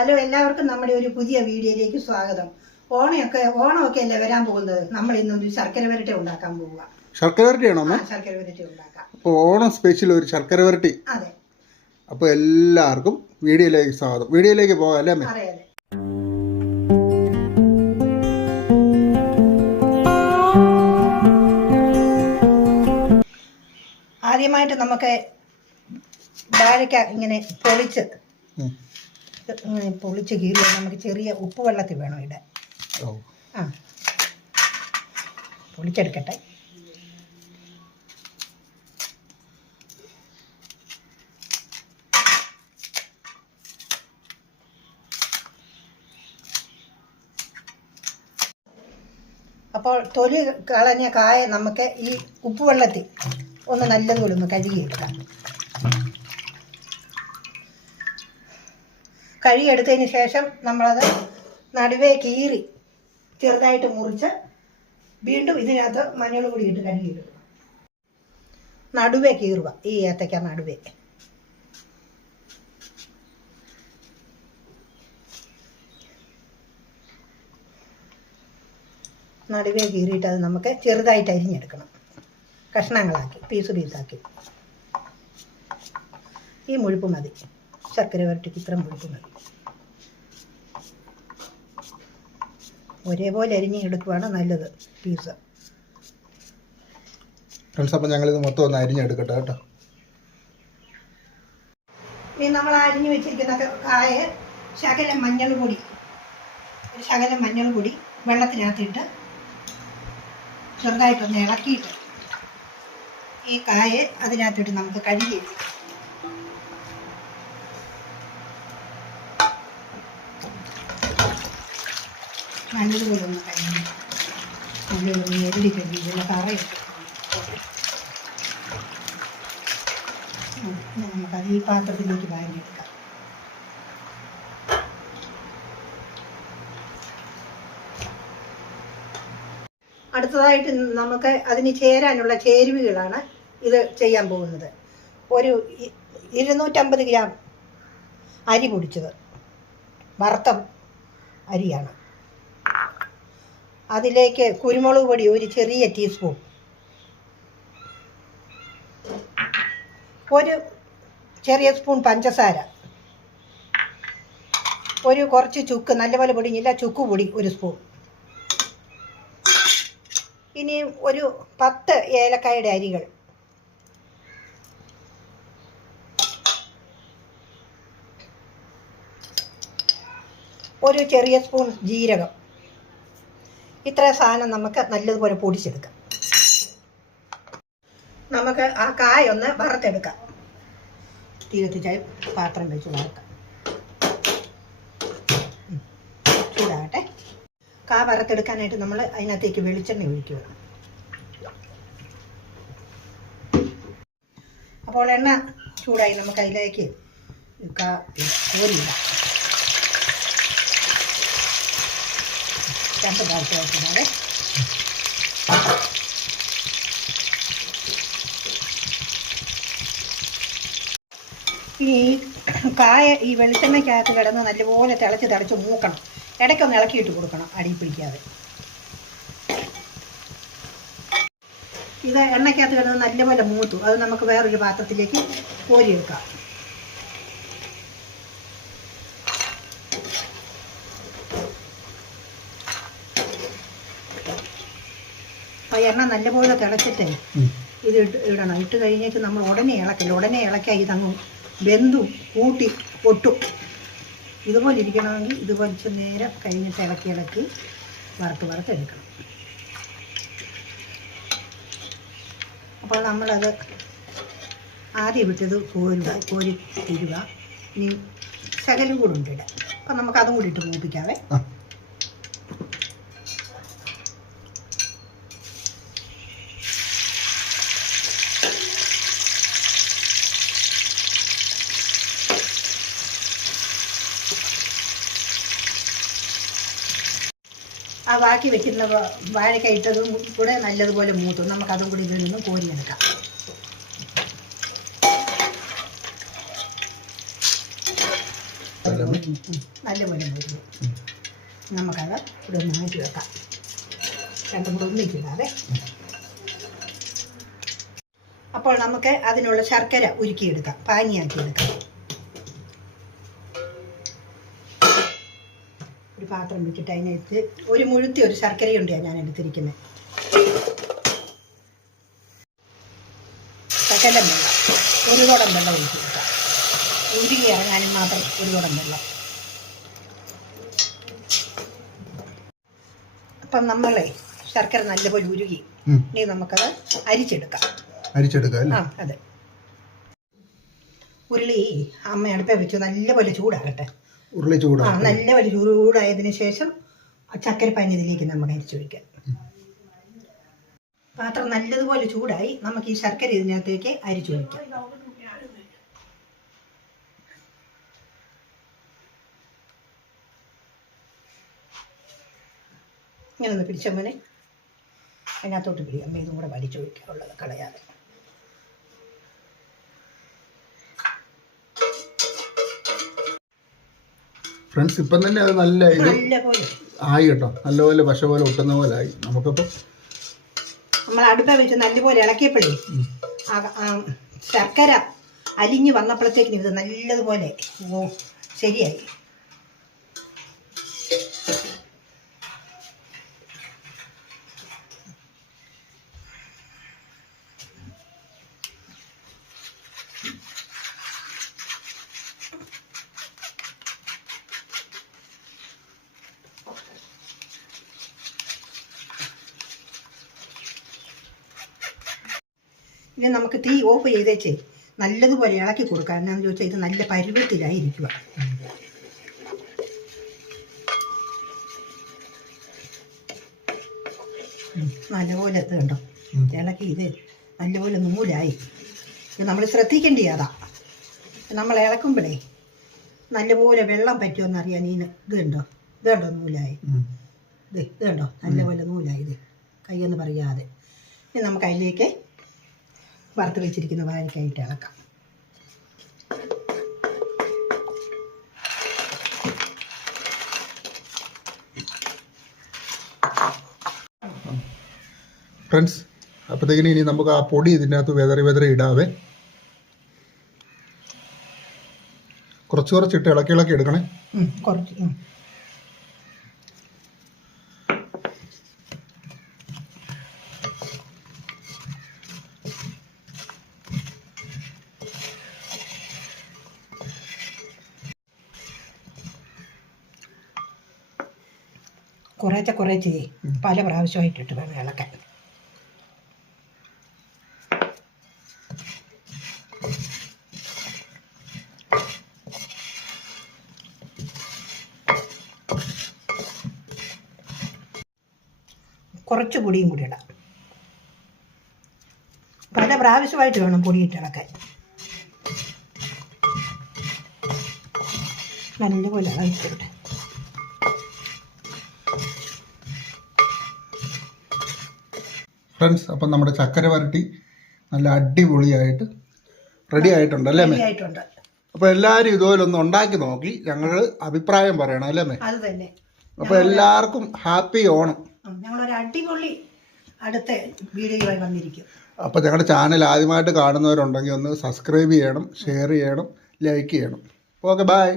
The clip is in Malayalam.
ഹലോ, എല്ലാവർക്കും നമ്മുടെ ഒരു പുതിയ വീഡിയോയിലേക്ക് സ്വാഗതം. ഓണമൊക്കെ അല്ലേ വരാൻ പോകുന്നത്. നമ്മൾ ഇന്നൊരു ശർക്കര വരട്ടി ഉണ്ടാക്കാൻ പോവുക. ശർക്കര വരട്ടിയാണോ? ശർക്കര വരട്ടി ഉണ്ടാക്കാം. അപ്പോൾ ഓണം സ്പെഷ്യൽ ഒരു ശർക്കര വരട്ടി. അതെ. അപ്പോൾ എല്ലാവർക്കും വീഡിയോയിലേക്ക് സ്വാഗതം. വീഡിയോയിലേക്ക് പോകാം അല്ലേ അമ്മേ? അതെ അതെ. ആദ്യമായിട്ട് നമുക്ക് വാഴയ്ക്ക ഇങ്ങനെ പൊളിച്ച് കീറി നമുക്ക് ചെറിയ ഉപ്പ് വെള്ളത്തിൽ വേണം ഇടാൻ. പൊളിച്ചെടുക്കട്ടെ. അപ്പോൾ തൊലി കളഞ്ഞ കായ നമുക്ക് ഈ ഉപ്പ് വെള്ളത്തിൽ ഒന്ന് നല്ലതുപോലെ ഒന്ന് കഴുകിയെടുക്കാം. കഴുകിയെടുത്തതിന് ശേഷം നമ്മളത് നടുവേ കീറി ചെറുതായിട്ട് മുറിച്ച് വീണ്ടും ഇതിനകത്ത് മഞ്ഞൾ പൊടി ഇട്ട് കഴുകിയെടുക്കണം. നടുവേ കീറുക, ഈ ഏത്തയ്ക്ക നടുവേ. നടുവേ കീറിയിട്ട് അത് നമുക്ക് ചെറുതായിട്ട് അരിഞ്ഞെടുക്കണം. കഷ്ണങ്ങളാക്കി പീസാക്കി. ഈ മുഴുപ്പ് മതി. ശർക്കര വരട്ടിക്ക് ഇത്ര മുഴുപ്പ് മതി. ഒരേപോലെ അരിഞ്ഞെടുക്കുവാണ് നല്ലത് പീസ്. ഫ്രണ്ട്സ്, അപ്പം ഞങ്ങളിത് മൊത്തം ഒന്ന് അരിഞ്ഞെടുക്കട്ടെ കേട്ടോ. ഇനി നമ്മൾ അരിഞ്ഞു വെച്ചിരിക്കുന്ന കായ ശകലം മഞ്ഞൾ പൊടി വെള്ളത്തിനകത്തിട്ട് ചെറുതായിട്ടൊന്ന് ഇളക്കിയിട്ട് ഈ കായ അതിനകത്തിട്ട് നമുക്ക് കഴുകി നല്ലതുപോലെ ഒന്ന് കഴുകി നല്ലതൊന്ന് എരുടി കഴുകി ഇതിൻ്റെ കറയിട്ട് നമുക്കത് ഈ പാത്രത്തിലേക്ക് വാരിയെടുക്കാം. അടുത്തതായിട്ട് നമുക്ക് അതിന് ചേരാനുള്ള ചേരുവകളാണ് ഇത് ചെയ്യാൻ പോകുന്നത്. ഒരു 250 ഗ്രാം അരി പൊടിച്ചത്, വറുത്ത അരിയാണ്. അതിലേക്ക് കുരുമുളക് പൊടി ഒരു ചെറിയ ടീസ്പൂൺ, ഒരു ചെറിയ സ്പൂൺ പഞ്ചസാര, കുറച്ച് ചുക്ക്, നല്ലപോലെ പൊടിഞ്ഞില്ല, ചുക്ക് പൊടി ഒരു സ്പൂൺ, ഇനിയും ഒരു 10 ഏലക്കായുടെ അരികൾ, ഒരു ചെറിയ സ്പൂൺ ജീരകം. ഇത്ര സാധനം നമുക്ക് നല്ലതുപോലെ പൊടിച്ചെടുക്കാം. നമുക്ക് ആ കായ ഒന്ന് വറുത്തെടുക്കാം. തീ കത്തിച്ചാൽ പാത്രം വെച്ച് വറുക്കാം. ചൂടാകട്ടെ. കായ വറുത്തെടുക്കാനായിട്ട് നമ്മൾ അതിനകത്തേക്ക് വെളിച്ചെണ്ണ ഒഴിക്കുക. അപ്പോൾ എണ്ണ ചൂടായി, നമുക്ക് അതിലേക്ക് കോരിയിടാം. 2 പാർട്ട് വെച്ചിടാതെ. ഇനി ഈ കായ ഈ വെളിച്ചെണ്ണയ്ക്കകത്ത് കിടന്ന് നല്ലപോലെ തിളച്ച് മൂക്കണം. ഇടയ്ക്കൊന്ന് ഇളക്കിയിട്ട് കൊടുക്കണം, അടി പിടിക്കാതെ. ഇത് എണ്ണയ്ക്കകത്ത് കിടന്ന് നല്ലപോലെ മൂത്തു. അത് നമുക്ക് വേറൊരു പാത്രത്തിലേക്ക് കോരിയെടുക്കാം. ആ എണ്ണ നല്ലപോലെ തിളച്ചിട്ടേ ഇത് ഇടണം. ഇട്ട് കഴിഞ്ഞിട്ട് നമ്മൾ ഉടനെ ഇളക്കിയാൽ ഇതങ്ങ് വെന്തു കൂട്ടി പൊട്ടും. ഇതുപോലെ ഇരിക്കണമെങ്കിൽ ഇത് കുറച്ച് നേരം കഴിഞ്ഞിട്ട് ഇളക്കി വറുത്തെടുക്കണം. അപ്പോൾ നമ്മളത് ആദ്യം വിട്ടത് കോരി തരുക. ഇനി ശകലം കൂടെ ഉണ്ട് ഇടാം. അപ്പം നമുക്കതും കൂടി ഇട്ട് മൂപ്പിക്കാവേ. ആ ബാക്കി വെക്കുന്ന വാഴയ്ക്ക ഇട്ടതും കൂടെ നല്ലതുപോലെ മൂത്തു. നമുക്കതും കൂടി ഇതിൽ നിന്ന് കോരിയെടുക്കാം. നല്ലപോലെ മുരിഞ്ഞു. നമുക്കത് ഇവിടെ ഒന്ന് മാറ്റി വെക്കാം. രണ്ടും കൂടെ ഒന്നിച്ചിടാതെ. അപ്പോൾ നമുക്ക് അതിനുള്ള ശർക്കര ഉരുക്കിയെടുക്കാം, പാനിയാക്കിയെടുക്കാം. ഒരു പാത്രം വെച്ചിട്ട് അതിനകത്ത് ഒരു മുഴുത്തി ഒരു ശർക്കരയുണ്ടാണ് ഞാൻ എടുത്തിരിക്കുന്നത്. ശകലം വെള്ളം, ഒരു കുടം വെള്ളം ഒഴിച്ചെടുക്കാം. ഉരുകി ഇറങ്ങാനും മാത്രം ഒരു കുടം വെള്ളം. അപ്പം നമ്മളെ ശർക്കര നല്ലപോലെ ഉരുകി. ഇനി നമുക്കത് അരിച്ചെടുക്കാം. അല്ലേ? അതെ. ഉരുളി അമ്മ അടുപ്പേ വെച്ചു നല്ലപോലെ ചൂടാകട്ടെ. ഉരുളി നല്ലപോലെ ചൂടായതിനു ശേഷം ചക്കരപ്പാനി ഇതിലേക്ക് നമുക്ക് അരിച്ചൊഴിക്കാം. പാത്രം നല്ലതുപോലെ ചൂടായി. നമുക്ക് ഈ ശർക്കര ഇതിനകത്തേക്ക് അരിച്ചൊഴിക്കാം. ഇങ്ങനെ ഒന്ന് പിടിച്ചമ്മനെ അതിനകത്തോട്ട് പിടി. അമ്മ ഇതും കൂടെ വലിച്ചൊഴിക്കാനുള്ളത് കളയാതെ. ഫ്രണ്ട്സ് ഇപ്പം തന്നെ അത് നല്ലപോലെ ആയി കേട്ടോ. നല്ലപോലെ പശ പോലെ ഒട്ടുന്ന പോലെ ആയി. നമുക്കപ്പോൾ നമ്മൾ അടുപ്പ വെച്ച് നല്ലപോലെ ഇളക്കിയപ്പോഴേ ശർക്കര അലിഞ്ഞ് വന്നപ്പോഴത്തേക്കിനും ഇത് നല്ലതുപോലെ ശരിയായി. ഇനി നമുക്ക് തീ ഓഫ് ചെയ്തേച്ചേ നല്ലതുപോലെ ഇളക്കി കൊടുക്കാം. എന്നാന്ന് ചോദിച്ചാൽ ഇത് നല്ല പരുവത്തിലായിരിക്കുക. നല്ലപോലെ ഇത് കണ്ടോ ഇളക്കി. ഇത് നല്ലപോലെ നൂലായി. ഇത് നമ്മൾ ശ്രദ്ധിക്കേണ്ടി അതാ. നമ്മൾ ഇളക്കുമ്പോഴേ നല്ലപോലെ വെള്ളം പറ്റുമെന്ന് അറിയാൻ ഇത് കണ്ടോ നൂലായി. ഇത് കണ്ടോ നല്ലപോലെ നൂലായി. ഇത് കൈയൊന്ന് പറയാതെ. ഇനി നമുക്ക് അതിലേക്ക് വറുത്ത് വെച്ചിരിക്കുന്ന വാഴക്കായിട്ട് ഇളക്കാം. ഫ്രണ്ട്സ് അപ്പോഴത്തേക്കിന് ഇനി നമുക്ക് ആ പൊടി ഇതിനകത്ത് വെതറി ഇടാവേ. കുറച്ചിട്ട് ഇളക്കി എടുക്കണേ. കുറച്ച് കുറേശ്ശെ പല പ്രാവശ്യമായിട്ടിട്ട് വേണം ഇളക്കാൻ. കുറച്ച് പൊടിയും കൂടി ഇടാം. പല പ്രാവശ്യമായിട്ട് വേണം പൊടിയിട്ട് ഇളക്കാൻ. നല്ലപോലെ ഇളക്കിയിട്ട് ഫ്രണ്ട്സ് അപ്പം നമ്മുടെ ചക്കര വരട്ടി നല്ല അടിപൊളിയായിട്ട് റെഡി ആയിട്ടുണ്ട് അല്ലേ അമ്മേ? അപ്പോൾ എല്ലാവരും ഇതുപോലെ ഒന്ന് ഉണ്ടാക്കി നോക്കി ഞങ്ങൾ അഭിപ്രായം പറയണം അല്ലേ അമ്മേ? അത് തന്നെ. അപ്പോൾ എല്ലാവർക്കും ഹാപ്പി ഓണം. ഞങ്ങളൊരു അടിപൊളി അടുത്ത വീഡിയോയുമായി വന്നിരിക്കും. അപ്പോൾ ഞങ്ങളുടെ ചാനൽ ആദ്യമായിട്ട് കാണുന്നവരുണ്ടെങ്കിൽ ഒന്ന് സബ്സ്ക്രൈബ് ചെയ്യണം, ഷെയർ ചെയ്യണം, ലൈക്ക് ചെയ്യണം. Okay bye.